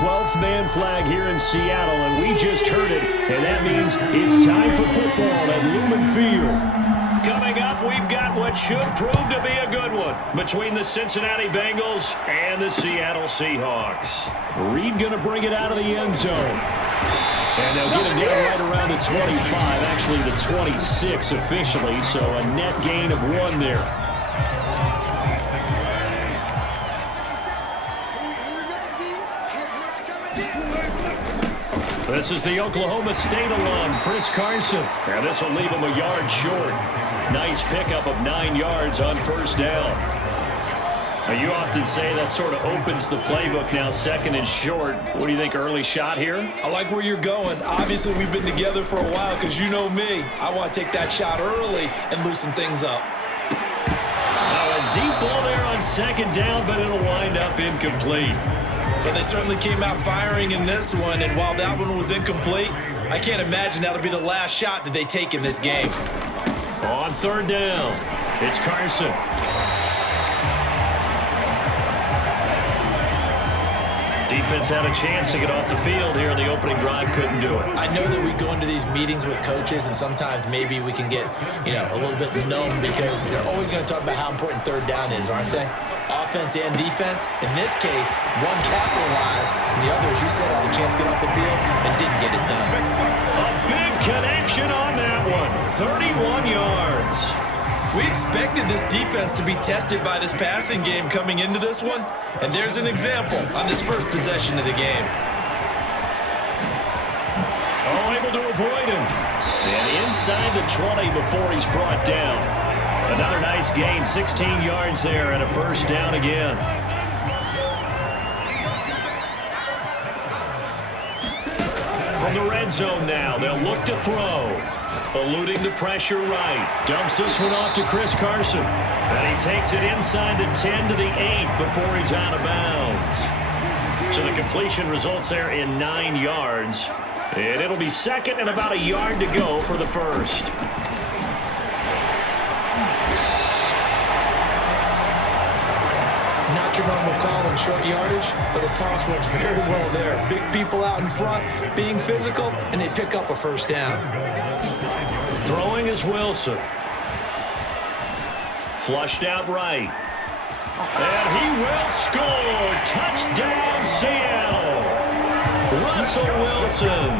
12th man flag here in Seattle, and we just heard it, and that means it's time for football at Lumen Field. Coming up, we've got what should prove to be a good one between the Cincinnati Bengals and the Seattle Seahawks. Reed going to bring it out of the end zone. And they'll get him down right around the 25, actually the 26 officially, so a net gain of 1 there. This is the Oklahoma State alum, Chris Carson. And this will leave him a yard short. Nice pickup of 9 yards on first down. Now, you often say that sort of opens the playbook now, 2nd and short. What do you think, early shot here? I like where you're going. Obviously, we've been together for a while because you know me. I want to take that shot early and loosen things up. A deep ball there on 2nd down, but it'll wind up incomplete. But they certainly came out firing in this one, and while that one was incomplete, I can't imagine that'll be the last shot that they take in this game. On 3rd down, it's Carson. Defense had a chance to get off the field here in the opening drive, couldn't do it. I know that we go into these meetings with coaches, and sometimes maybe we can get, a little bit numb because they're always going to talk about how important 3rd down is, aren't they? Offense and defense. In this case, one capitalized, and the other, as you said, had a chance to get off the field and didn't get it done. A big connection on that one. 31 yards. We expected this defense to be tested by this passing game coming into this one, and there's an example on this first possession of the game. Oh, able to avoid him. And inside the 20 before he's brought down. Another nice gain, 16 yards there, and a first down again. From the red zone now, they'll look to throw. Eluding the pressure right. Dumps this one off to Chris Carson. And he takes it inside the 10 to the 8 before he's out of bounds. So the completion results there in 9 yards. And it'll be 2nd and about a yard to go for the first. Not your normal call in short yardage, but the toss works very well there. Big people out in front, being physical, and they pick up a first down. Throwing is Wilson. Flushed out right. And he will score. Touchdown, Seattle. Russell Wilson.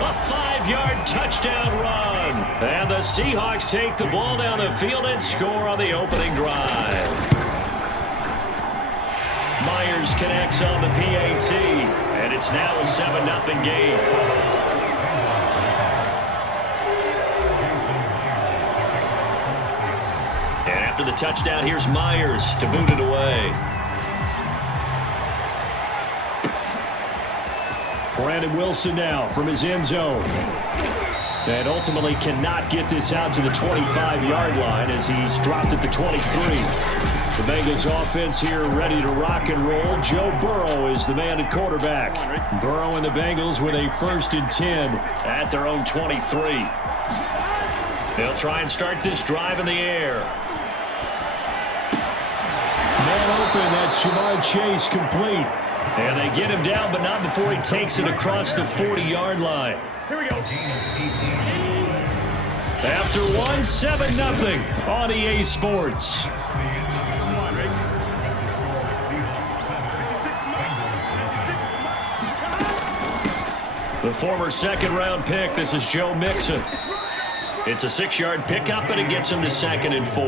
A 5-yard touchdown run. And the Seahawks take the ball down the field and score on the opening drive. Myers connects on the PAT. And it's now a 7-0 game. After the touchdown, here's Myers to boot it away. Brandon Wilson now from his end zone. And ultimately cannot get this out to the 25-yard line as he's dropped at the 23. The Bengals offense here ready to rock and roll. Joe Burrow is the man at quarterback. Burrow and the Bengals with a 1st and 10 at their own 23. They'll try and start this drive in the air. Man open, that's Jamar Chase complete. And they get him down, but not before he takes it across the 40-yard line. Here we go. After 1, 7-0 on EA Sports. The former 2nd-round pick, this is Joe Mixon. It's a 6-yard pickup, and it gets him to 2nd and 4.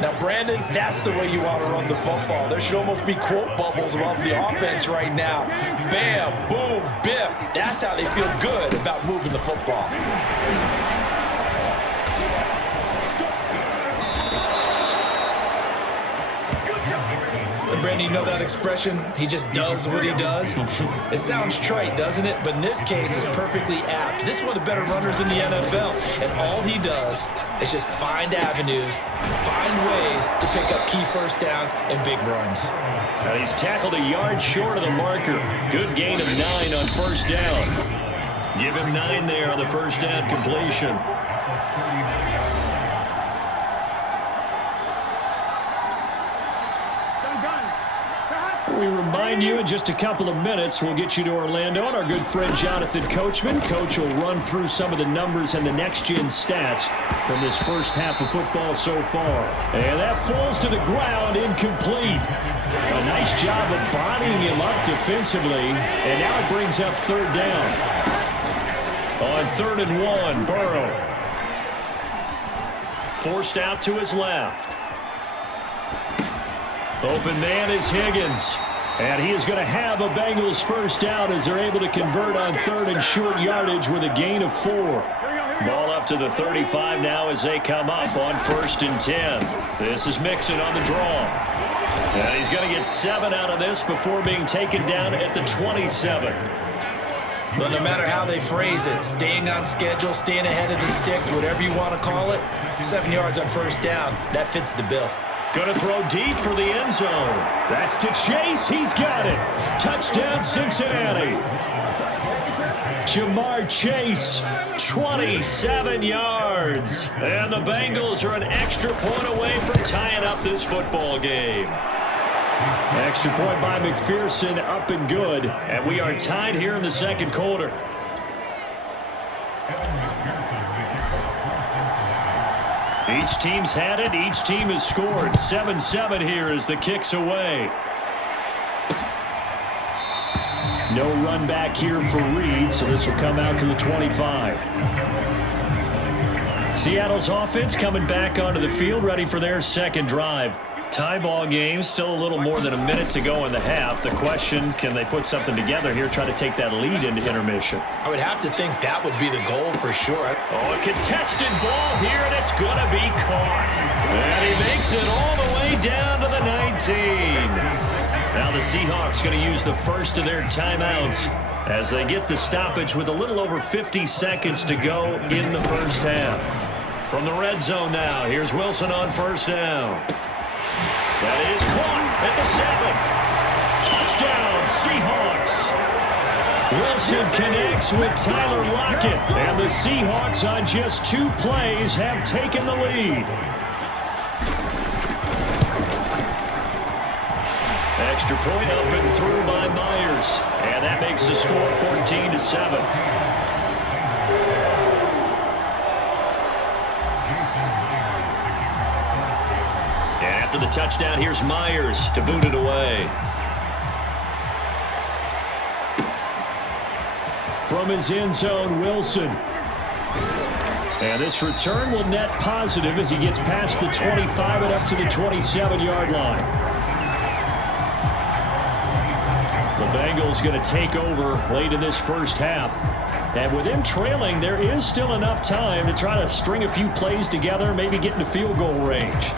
Now, Brandon, that's the way you want to run the football. There should almost be quote bubbles above the offense right now. Bam, boom, biff. That's how they feel good about moving the football. And Brandon, you know that expression? He just does what he does? It sounds trite, doesn't it? But in this case, it's perfectly apt. This is one of the better runners in the NFL. And all he does is just find avenues, find ways to pick up key first downs and big runs. Now he's tackled a yard short of the marker. Good gain of 9 on first down. Give him 9 there on the first down completion. We remind you in just a couple of minutes, we'll get you to Orlando, and our good friend Jonathan Coachman. Coach will run through some of the numbers and the next-gen stats from this first half of football so far. And that falls to the ground, incomplete. A nice job of bodying him up defensively, and now it brings up third down. On 3rd and 1, Burrow. Forced out to his left. Open man is Higgins. And he is going to have a Bengals first down as they're able to convert on 3rd and short yardage with a gain of 4. Ball up to the 35 now as they come up on 1st and 10. This is Mixon on the draw. And he's going to get 7 out of this before being taken down at the 27. But no matter how they phrase it, staying on schedule, staying ahead of the sticks, whatever you want to call it, 7 yards on first down, that fits the bill. Going to throw deep for the end zone. That's to Chase. He's got it. Touchdown, Cincinnati. Jamar Chase, 27 yards. And the Bengals are an extra point away from tying up this football game. Extra point by McPherson, up and good. And we are tied here in the second quarter. Each team's had it. Each team has scored. 7-7 here as the kick's away. No run back here for Reed, so this will come out to the 25. Seattle's offense coming back onto the field, ready for their second drive. Tie ball game, still a little more than a minute to go in the half. The question, can they put something together here, try to take that lead into intermission? I would have to think that would be the goal for sure. Oh, a contested ball here, and it's going to be caught. And he makes it all the way down to the 19. Now the Seahawks going to use the first of their timeouts as they get the stoppage with a little over 50 seconds to go in the first half. From the red zone now, here's Wilson on first down. That is caught at the 7. Touchdown, Seahawks. Wilson connects with Tyler Lockett. And the Seahawks on just 2 plays have taken the lead. Extra point up and through by Myers. And that makes the score 14-7. After the touchdown, here's Myers to boot it away. From his end zone, Wilson. And this return will net positive as he gets past the 25 and up to the 27-yard line. The Bengals going to take over late in this first half. And with them trailing, there is still enough time to try to string a few plays together, maybe get into field goal range.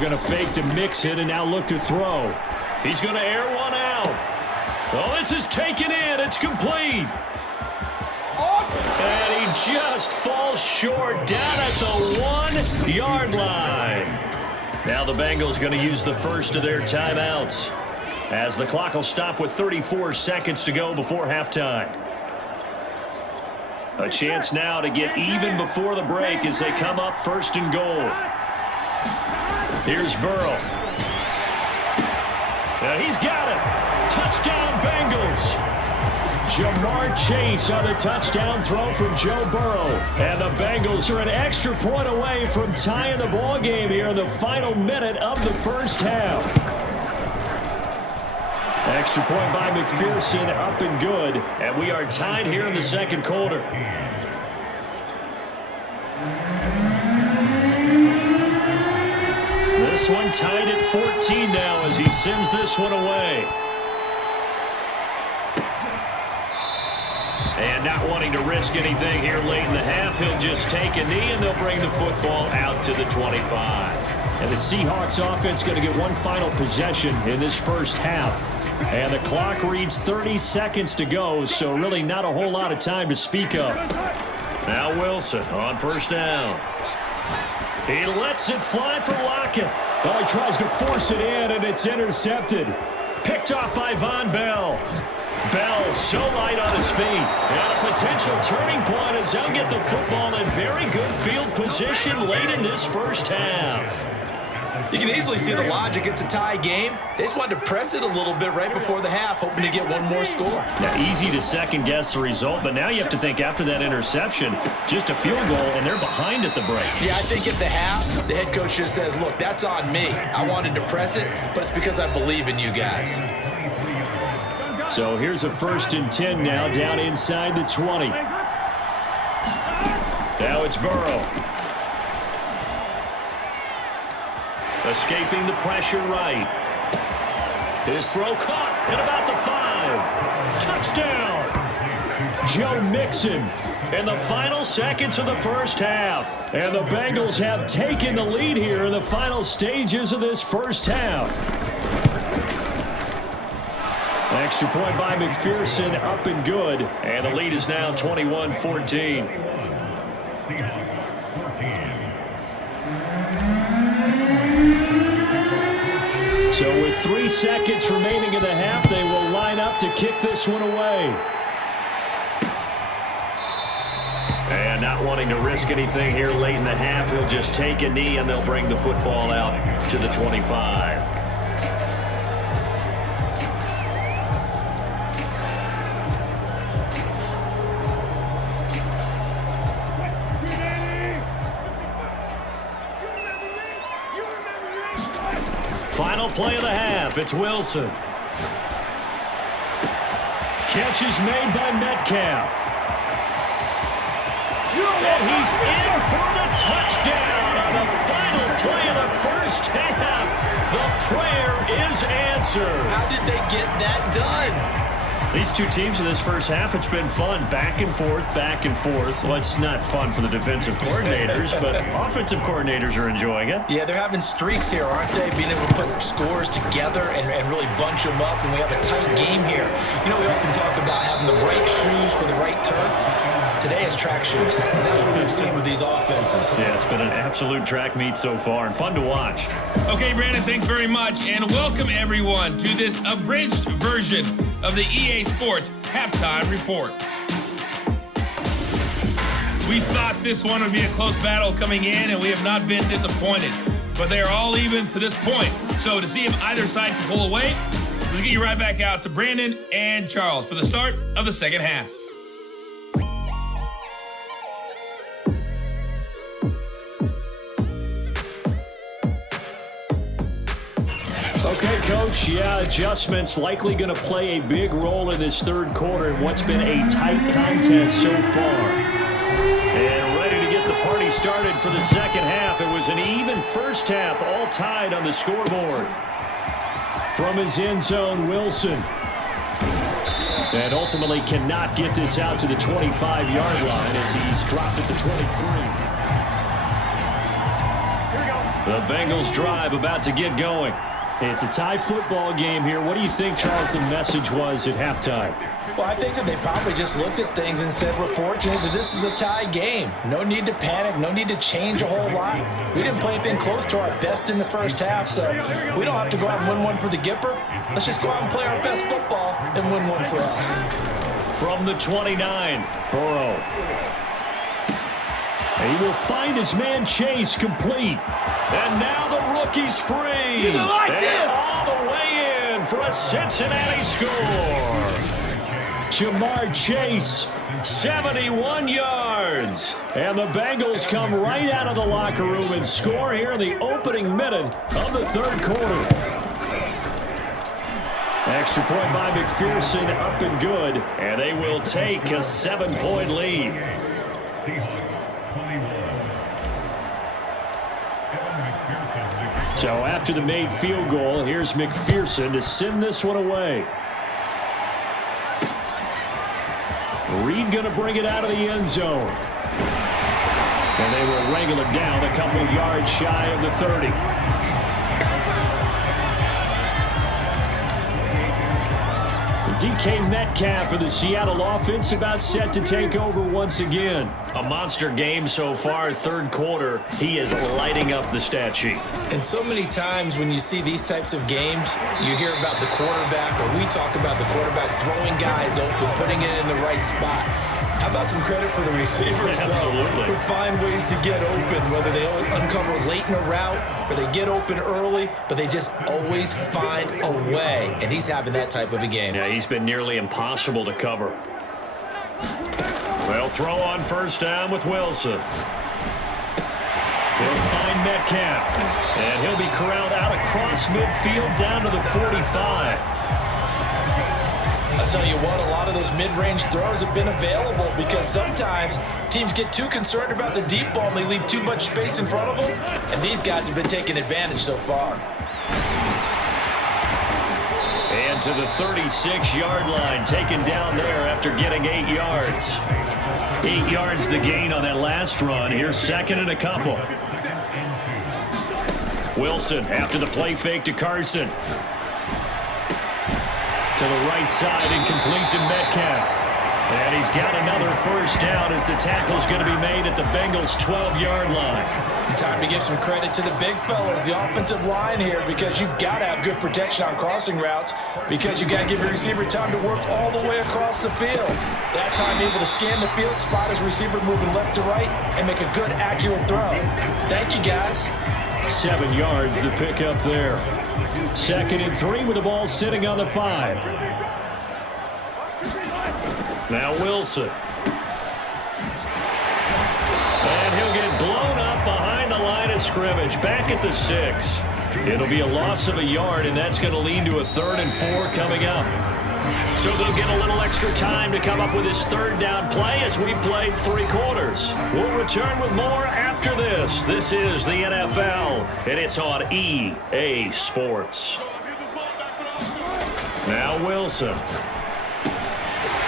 Going to fake to mix it and now look to throw. He's going to air one out. Oh, this is taken in. It's complete. And he just falls short down at the 1-yard line. Now the Bengals going to use the first of their timeouts as the clock will stop with 34 seconds to go before halftime. A chance now to get even before the break as they come up 1st and goal. Here's Burrow. He's got it. Touchdown, Bengals. Jamar Chase on the touchdown throw from Joe Burrow. And the Bengals are an extra point away from tying the ball game here in the final minute of the first half. Extra point by McPherson, up and good. And we are tied here in the second quarter. This one tied at 14 now as he sends this one away. And not wanting to risk anything here late in the half, he'll just take a knee and they'll bring the football out to the 25. And the Seahawks offense going to get one final possession in this first half. And the clock reads 30 seconds to go, so really not a whole lot of time to speak of. Now Wilson on first down. He lets it fly for Lockett. Oh, he tries to force it in, and it's intercepted. Picked off by Von Bell. Bell so light on his feet. And a potential turning point as they'll get the football in very good field position late in this first half. You can easily see the logic. It's a tie game. They just wanted to press it a little bit right before the half, hoping to get one more score. Now, easy to second-guess the result, but now you have to think after that interception, just a field goal, and they're behind at the break. Yeah, I think at the half, the head coach just says, look, that's on me. I wanted to press it, but it's because I believe in you guys. So here's a 1st and 10 now, down inside the 20. Now it's Burrow. Escaping the pressure right. His throw caught at about the 5. Touchdown! Joe Mixon in the final seconds of the first half. And the Bengals have taken the lead here in the final stages of this first half. Extra point by McPherson, up and good. And the lead is now 21-14. So with 3 seconds remaining in the half, they will line up to kick this one away. And not wanting to risk anything here late in the half, he'll just take a knee and they'll bring the football out to the 25. Final play of the half. It's Wilson. Catch is made by Metcalf. And he's in for the touchdown on the final play of the first half. The prayer is answered. How did they get that done? These two teams in this first half, it's been fun. Back and forth, back and forth. Well, it's not fun for the defensive coordinators, but offensive coordinators are enjoying it. Yeah, they're having streaks here, aren't they? Being able to put scores together and really bunch them up, and we have a tight game here. You know, we often talk about having the right shoes for the right turf. Today is track shoes. That's what we've seen with these offenses. Yeah, it's been an absolute track meet so far and fun to watch. Okay, Brandon, thanks very much, and welcome everyone to this abridged version of the EA Sports Halftime Report. We thought this one would be a close battle coming in, and we have not been disappointed. But they are all even to this point. So to see if either side can pull away, let's get you right back out to Brandon and Charles for the start of the second half. Okay, Coach, yeah, adjustments likely going to play a big role in this third quarter in what's been a tight contest so far. And ready to get the party started for the second half. It was an even first half, all tied on the scoreboard. From his end zone, Wilson. And ultimately cannot get this out to the 25-yard line as he's dropped at the 23. The Bengals drive about to get going. It's a tie football game here. What do you think, Charles, the message was at halftime? Well, I think that they probably just looked at things and said, we're fortunate that this is a tie game. No need to panic. No need to change a whole lot. We didn't play anything close to our best in the first half, so we don't have to go out and win one for the Gipper. Let's just go out and play our best football and win one for us. From the 29, Burrow. And he will find his man Chase complete. And now the rookie's free. You like and all the way in for a Cincinnati score. Jamar Chase, 71 yards. And the Bengals come right out of the locker room and score here in the opening minute of the third quarter. Extra point by McPherson, up and good. And they will take a 7-point lead. So after the made field goal, here's McPherson to send this one away. Reed going to bring it out of the end zone. And they will wrangle it down a couple yards shy of the 30. DK Metcalf of the Seattle offense about set to take over once again. A monster game so far, third quarter. He is lighting up the stat sheet. And so many times when you see these types of games, you hear about the quarterback, or we talk about the quarterback throwing guys open, putting it in the right spot. How about some credit for the receivers, Absolutely. Who find ways to get open, whether they uncover late in a route or they get open early, but they just always find a way. And he's having that type of a game. Yeah, he's been nearly impossible to cover. They'll throw on first down with Wilson. He'll find Metcalf. And he'll be corralled out across midfield down to the 45. I'll tell you what, a lot of those mid-range throws have been available because sometimes teams get too concerned about the deep ball and they leave too much space in front of them, and these guys have been taking advantage so far. And to the 36-yard line, taken down there after getting 8 yards. 8 yards the gain on that last run. Here's second and a couple. Wilson after the play fake to Carson. To the right side, incomplete to Metcalf. And he's got another first down as the tackle's going to be made at the Bengals' 12-yard line. Time to give some credit to the big fellas, the offensive line here, because you've got to have good protection on crossing routes, because you've got to give your receiver time to work all the way across the field. That time able to scan the field, spot his receiver moving left to right, and make a good, accurate throw. Thank you, guys. 7 yards, the pickup there. Second and 3 with the ball sitting on the 5. Now Wilson. And he'll get blown up behind the line of scrimmage, back at the 6. It'll be a loss of a yard, and that's going to lead to a 3rd and 4 coming up. So they'll get a little extra time to come up with his third down play as we played 3 quarters. We'll return with more after this. This is the NFL, and it's on EA Sports. Now Wilson.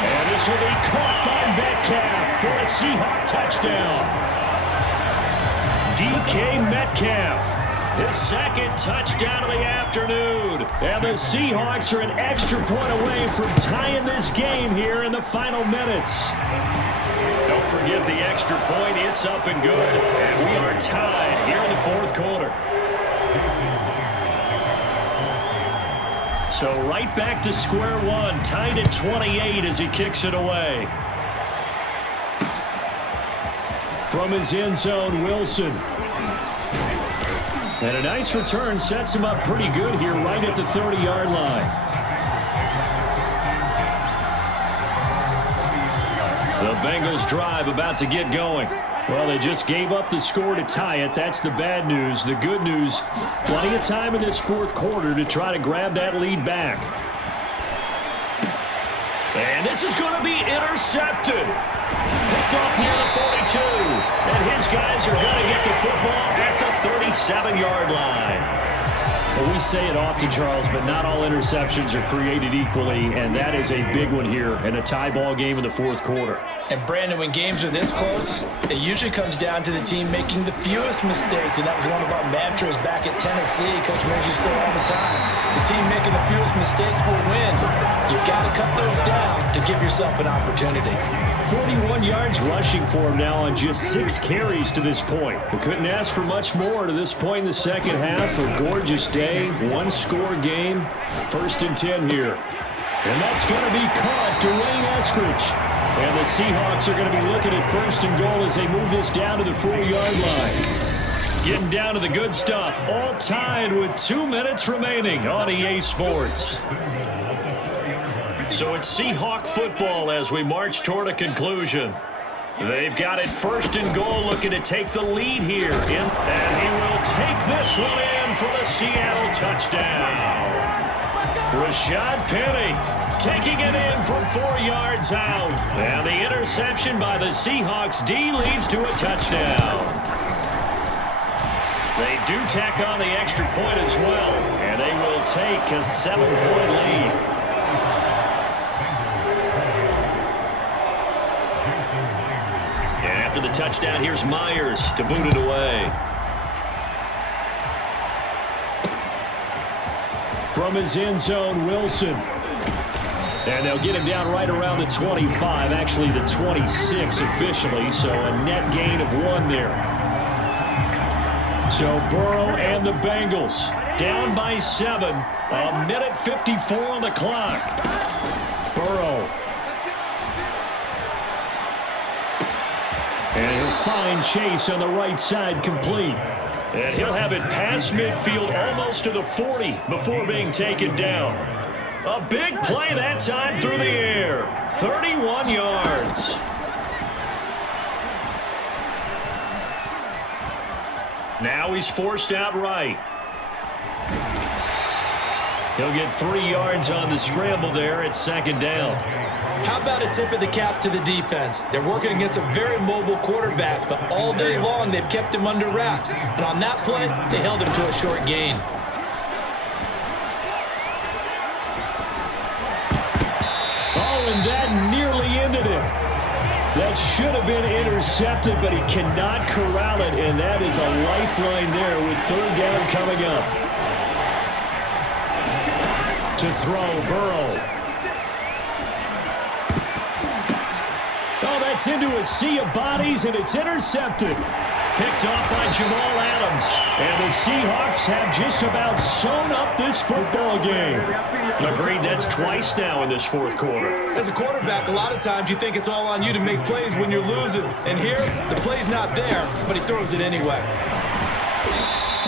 And this will be caught by Metcalf for a Seahawks touchdown. DK Metcalf. His second touchdown of the afternoon. And the Seahawks are an extra point away from tying this game here in the final minutes. Don't forget the extra point. It's up and good. And we are tied here in the 4th quarter. So right back to square one. Tied at 28 as he kicks it away. From his end zone, Wilson. And a nice return sets him up pretty good here right at the 30-yard line. The Bengals drive about to get going. Well, they just gave up the score to tie it. That's the bad news. The good news, plenty of time in this 4th quarter to try to grab that lead back. And this is going to be intercepted. Picked off near the 42. And his guys are going to get the football at the 37-yard line. Well, we say it often, Charles, but not all interceptions are created equally, and that is a big one here in a tie ball game in the 4th quarter. And Brandon, when games are this close, it usually comes down to the team making the fewest mistakes, and that was one of our mantras back at Tennessee. Coach Murray used to say all the time, the team making the fewest mistakes will win. You've got to cut those down to give yourself an opportunity. 41 yards rushing for him now on just 6 carries to this point. We couldn't ask for much more to this point in the second half. A gorgeous day, 1-score game, 1st and 10 here. And that's going to be caught. Dwayne Eskridge. And the Seahawks are going to be looking at 1st and goal as they move this down to the 4-yard line. Getting down to the good stuff. All tied with 2 minutes remaining on EA Sports. So it's Seahawk football as we march toward a conclusion. They've got it 1st and goal, looking to take the lead here. And he will take this one in for the Seattle touchdown. Rashad Penny taking it in from 4 yards out. And the interception by the Seahawks D leads to a touchdown. They do tack on the extra point as well, and they will take a 7-point lead. And after the touchdown, here's Myers to boot it away. From his end zone, Wilson. And they'll get him down right around the 25, actually the 26 officially, so a net gain of 1 there. So Burrow and the Bengals down by 7, a minute 54 on the clock. Burrow. And he'll find Chase on the right side complete. And he'll have it past midfield almost to the 40 before being taken down. A big play that time through the air. 31 yards. Now he's forced out right. He'll get 3 yards on the scramble there at second down. How about a tip of the cap to the defense? They're working against a very mobile quarterback, but all day long they've kept him under wraps. And on that play, they held him to a short gain. And that nearly ended it. That should have been intercepted, but he cannot corral it, and that is a lifeline there with third down coming up. To throw, Burrow. Oh, that's into a sea of bodies, and it's intercepted. Picked off by Jamal Adams. And the Seahawks have just about sewn up this football game. Agreed, that's twice now in this fourth quarter. As a quarterback, a lot of times you think it's all on you to make plays when you're losing. And here, the play's not there, but he throws it anyway.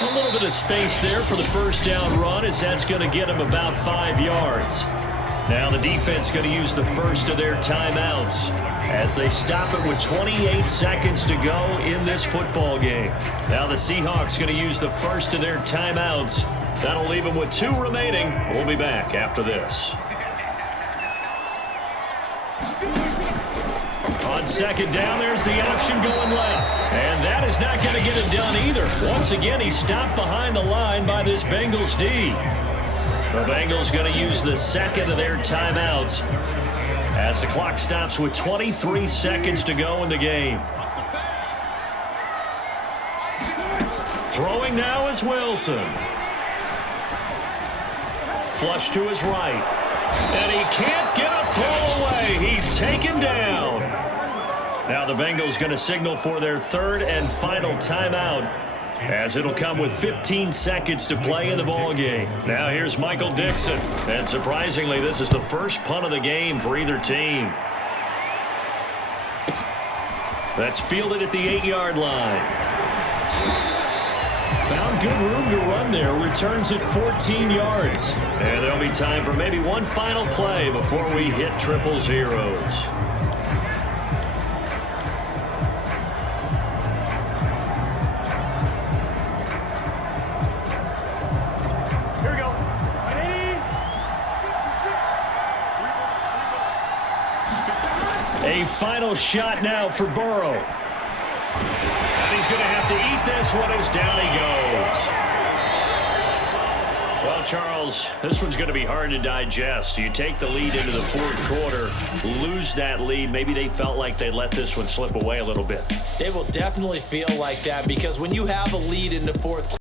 A little bit of space there for the first down run, as that's going to get him about 5 yards. Now the defense going to use the first of their timeouts as they stop it with 28 seconds to go in this football game. Now the Seahawks going to use the first of their timeouts. That'll leave them with 2 remaining. We'll be back after this. On second down, there's the option going left. And that is not going to get it done either. Once again, he's stopped behind the line by this Bengals D. The Bengals going to use the second of their timeouts as the clock stops with 23 seconds to go in the game. Throwing now is Wilson. Flush to his right. And he can't get a throw away. He's taken down. Now the Bengals going to signal for their third and final timeout, as it'll come with 15 seconds to play in the ball game. Now here's Michael Dixon. And surprisingly, this is the first punt of the game for either team. That's fielded at the 8-yard line. Found good room to run there. Returns at 14 yards. And there'll be time for maybe one final play before we hit triple zeros. A final shot now for Burrow. And he's going to have to eat this one as down he goes. Well, Charles, this one's going to be hard to digest. You take the lead into the fourth quarter, lose that lead. Maybe they felt like they let this one slip away a little bit. It will definitely feel like that, because when you have a lead in the fourth quarter,